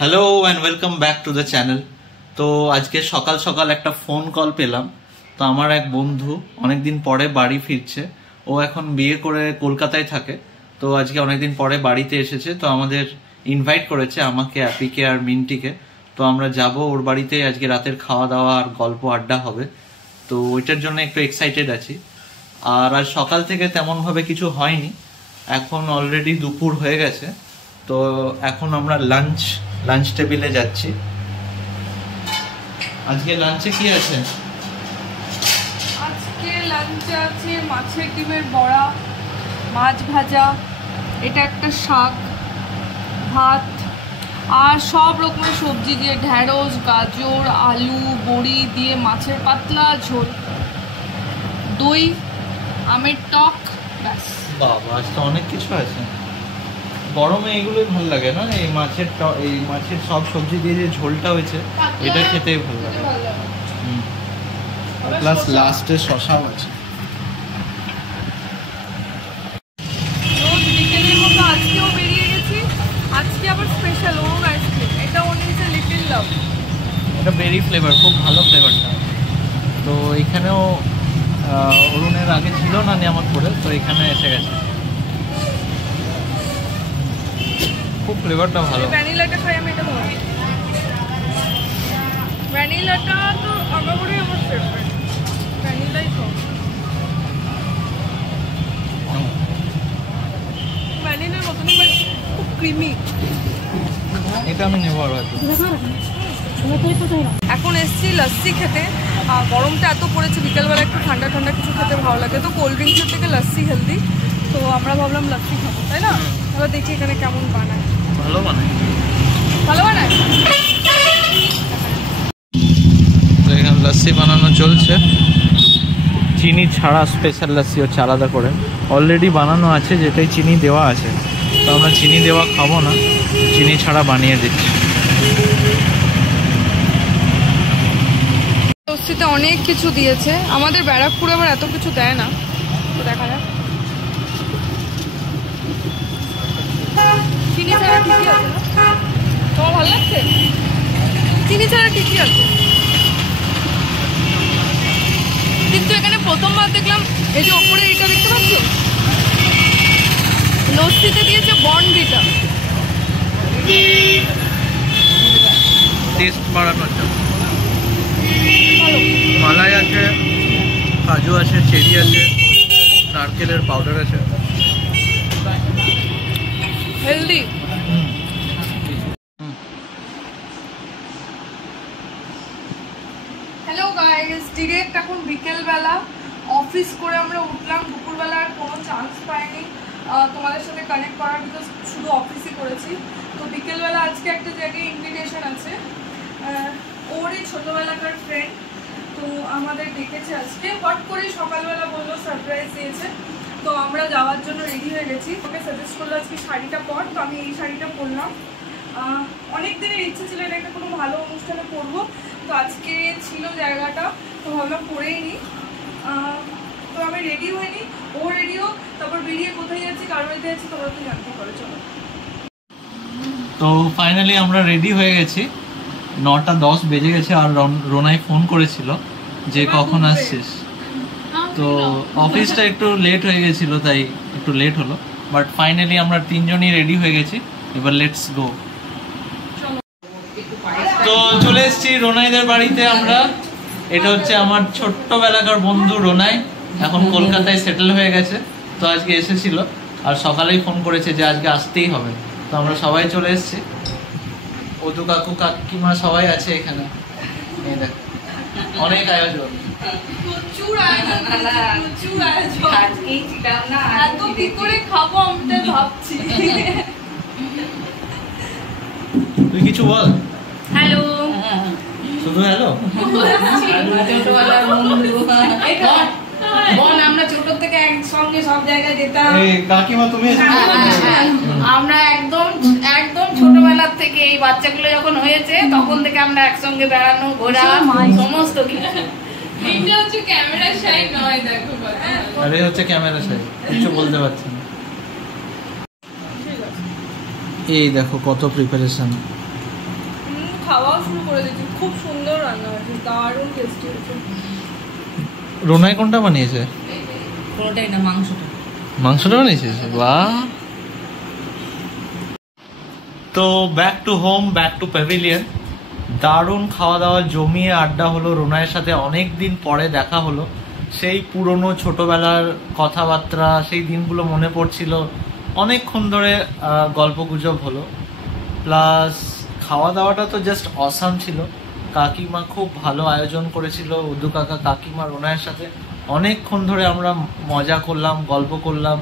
Hello and welcome back to the channel. তো আজকে সকাল সকাল একটা ফোন কল পেলাম। তো আমার এক বন্ধু অনেকদিন পরে বাড়ি ফিরছে। ও এখন বিয়ে করে কলকাতায় থাকে। তো আজকে অনেকদিন পরে বাড়িতে এসেছে। তো আমাদের ইনভাইট করেছে আমাকে, অ্যাপিকে আর মিন্টিকে। তো আমরা যাব ওর বাড়িতে। আজকে রাতের খাওয়া দাওয়া আর গল্প আড্ডা হবে। তো ওইটার জন্য একটু এক্সাইটেড আছি। আর আজ সকাল থেকে তেমনভাবে কিছু হয়নি। এখন অলরেডি দুপুর হয়ে গেছে। তো এখন আমরা লাঞ্চ টেবিলে যাচ্ছি। আজকে লাঞ্চে কি আছে? আজকে লাঞ্চে আছে মাছের ডিমের বড়া, মাছ ভাজা, এটা একটা শাক, ভাত আর সব রকমের সবজি দিয়ে ঢ্যাঁড়স, গাজর, আলু, বড়ি দিয়ে মাছের পাতলা ঝোল, দই, আমের টক, ব্যাস। বাবা, আজ তো অনেক কিছু আছে। গরমে এগুলোই ভালো লাগে না? এই মাছের সব সবজি দিয়ে যে ঝোলটা হয়েছে এটা খেতেই ভালো লাগে। প্লাস লাস্টে শশাও আছে। রোজ বিকেলের মতো আজকেও বেরিয়ে গেছি। আজকে আবার স্পেশাল অরুণ আইসক্রিম। এটা ওর নিচে লিটল লাভ। এটা বেরি ফ্লেভার, খুব ভালো ফ্লেভারটা। তো এখানেও অরুণের আগে ছিল না নিয়ামতপুরে, তো এখানে এসে গেছে। খুব ফ্লেভারটা ভালো। ভ্যানিলাটা খাই আমি, এটা ভালো। ভ্যানিলাটা তো আমার ফেভারিট। ভ্যানিলাই খাও। ভ্যানিলার মতনই বাট খুব ক্রিমি। এটা আমি নেবো আর হয়তো। এখন এসছি লস্যি খেতে। গরমটা এত পড়েছে, বিকেলবেলা একটু ঠান্ডা ঠান্ডা কিছু খেতে ভালো লাগে। তো কোল্ড ড্রিঙ্কসের থেকে লস্যি হেলদি। তো আমরা ভাবলাম লস্যি খাবো, তাই না? এবার দেখি এখানে কেমন বানায়। ভালো বানায়। ভালো বানায়। তো এখানে লস্যি বানানো চলছে। চিনি ছাড়া স্পেশাল লস্যি হচ্ছে আলাদা করে। অলরেডি বানানো আছে, যেটাই চিনি দেওয়া আছে। তো আমরা চিনি দেওয়া খাবো না, চিনি ছাড়া বানিয়ে দিচ্ছি। লস্যিতে অনেক কিছু দিয়েছে। আমাদের ব্যারাকপুরে আবার এত কিছু দেয় না। তো দেখা যাক চিনি ছাড়া কি কি আছে। তোমার ভালো লাগছে? চিনি ছাড়া কি কি আছে? কিন্তু এখানে প্রথমবার দেখলাম এই যে ওপরে এটা দেখতে পাচ্ছ, লস্যিতে দিয়েছে বর্নভিটা। টেস্ট বাড়ানোর জন্য মালাই আছে, কাজু আছে, চেরি আছে, নারকেলের পাউডার আছে। হেলদি। হ্যালো গাইস, ডিরেক্ট এখন বিকেলবেলা অফিস করে আমরা উঠলাম। দুপুরবেলা আর কোনো চান্স পাইনি তোমাদের সাথে কানেক্ট করার, বিকজ শুধু অফিসই করেছি। তো বিকেলবেলা আজকে একটা জায়গায় ইনভিটেশন আছে। ওরই ছোটোবেলাকার ফ্রেন্ড। তো আমাদের ডেকেছে আজকে, হট করে সকালবেলা বললো, সারপ্রাইজ দিয়েছে। তো আমরা যাওয়ার জন্য রেডি হয়ে গেছি। ওকে সাজেস্ট করলো আজকে শাড়িটা পর। তো আমি এই শাড়িটা পরলাম। অনেক দিনের ইচ্ছে ছিল এটা একটা কোনো ভালো অনুষ্ঠানে পরবো। তো আজকে ছিল জায়গাটা, তো ভাবলাম পরেই নিই। তো আমি রেডি হইনি, ও রেডিও। তারপর বেরিয়ে কোথায় যাচ্ছি, কার বাড়িতে যাচ্ছি, তোমরা তো জানতে পারো। চলো। তো ফাইনালি আমরা রেডি হয়ে গেছি। 9:10 বেজে গেছে। আর রোনাই ফোন করেছিল যে কখন আসছিস। তো অফিসটা একটু লেট হয়ে গেছিল, তাই একটু লেট হলো। বাট ফাইনালি আমরা তিনজনই রেডি হয়ে গেছি। এবার লেটস গো। তো চলে এসেছি রোনাইদের বাড়িতে আমরা। এটা হচ্ছে আমার ছোট্টবেলাকার বন্ধু রোনাই, এখন কলকাতায় সেটেল হয়ে গেছে। তো আজকে এসেছিল আর সকালেই ফোন করেছে যে আজকে আসতেই হবে। তো আমরা সবাই চলে এসেছি। ওদু কাকু কাকিমা সবাই আছে এখানে। এই দেখ, অনেক আয়োজন। প্রচুর আয়োজন, প্রচুর আয়োজন। আজকেই ছিলাম না, এত কি করে খাবো আমি তাই ভাবছি। তুই কিছু বল। হ্যালো। শুধু হ্যালো। ছোটবেলার বন্ধু। বল, আমরা ছোট থেকে একসঙ্গে সব জায়গায় যেতাম। এই কাকিমা তুমি আমরা একদম ছোটবেলার থেকে, এই বাচ্চাগুলো যখন হয়েছে তখন থেকে আমরা একসঙ্গে বেড়ানো, ঘোরা, সমস্ত কিছু। এটা হচ্ছে ক্যামেরা শাই নয়, দেখো। আরে হচ্ছে ক্যামেরা শাই, কিছু বলতে পারছি না। এই দেখো কত প্রিপারেশন। খাওয়াও শুরু করে দিয়েছি। খুব সুন্দর রান্না হয়েছে, দারুণ টেস্টি হয়েছে। রোনাই কোনটা বানিয়েছে? পুরোটাই না, মাংসটা। মাংসটা বানিয়েছিস? বাহ। তো back to home, back to pavilion. দারুণ খাওয়া দাওয়া জমিয়ে আড্ডা হলো, রোনাইয়ের সাথে অনেক দিন পরে দেখা হলো। সেই পুরনো ছোটবেলার কথাবার্তা, সেই দিনগুলো মনে পড়ছিল। অনেকক্ষণ ধরে গল্প গুজব হলো, প্লাস খাওয়া দাওয়াটা তো জাস্ট অসাম ছিল। কাকিমা খুব ভালো আয়োজন করেছিল, উদ্দু কাকা কাকিমা রোনাইয়ের সাথে অনেকক্ষণ ধরে আমরা মজা করলাম, গল্প করলাম,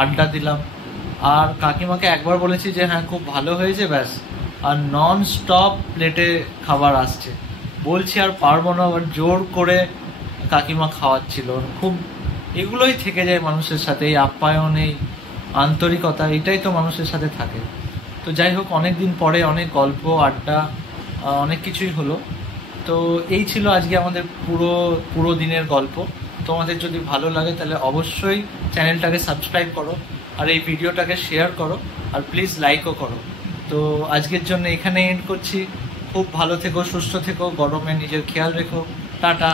আড্ডা দিলাম। আর কাকিমাকে একবার বলেছি যে হ্যাঁ খুব ভালো হয়েছে, ব্যাস। আর নন স্টপ প্লেটে খাবার আসছে, বলছি আর পারবো না, আবার জোর করে কাকিমা খাওয়াচ্ছিল। খুব এগুলোই থেকে যায় মানুষের সাথে, এই আপ্যায়ন, এই আন্তরিকতা, এটাই তো মানুষের সাথে থাকে। তো যাই হোক, অনেক দিন পরে অনেক গল্প আড্ডা, অনেক কিছুই হলো। তো এই ছিল আজকে আমাদের পুরো দিনের গল্প। তোমাদের যদি ভালো লাগে তাহলে অবশ্যই চ্যানেলটাকে সাবস্ক্রাইব করো, আর এই ভিডিওটাকে শেয়ার করো, আর প্লিজ লাইকও করো। তো আজকের জন্য এখানে এন্ড করছি। খুব ভালো থেকো, সুস্থ থেকো, গরমে নিজের খেয়াল রেখো। টাটা।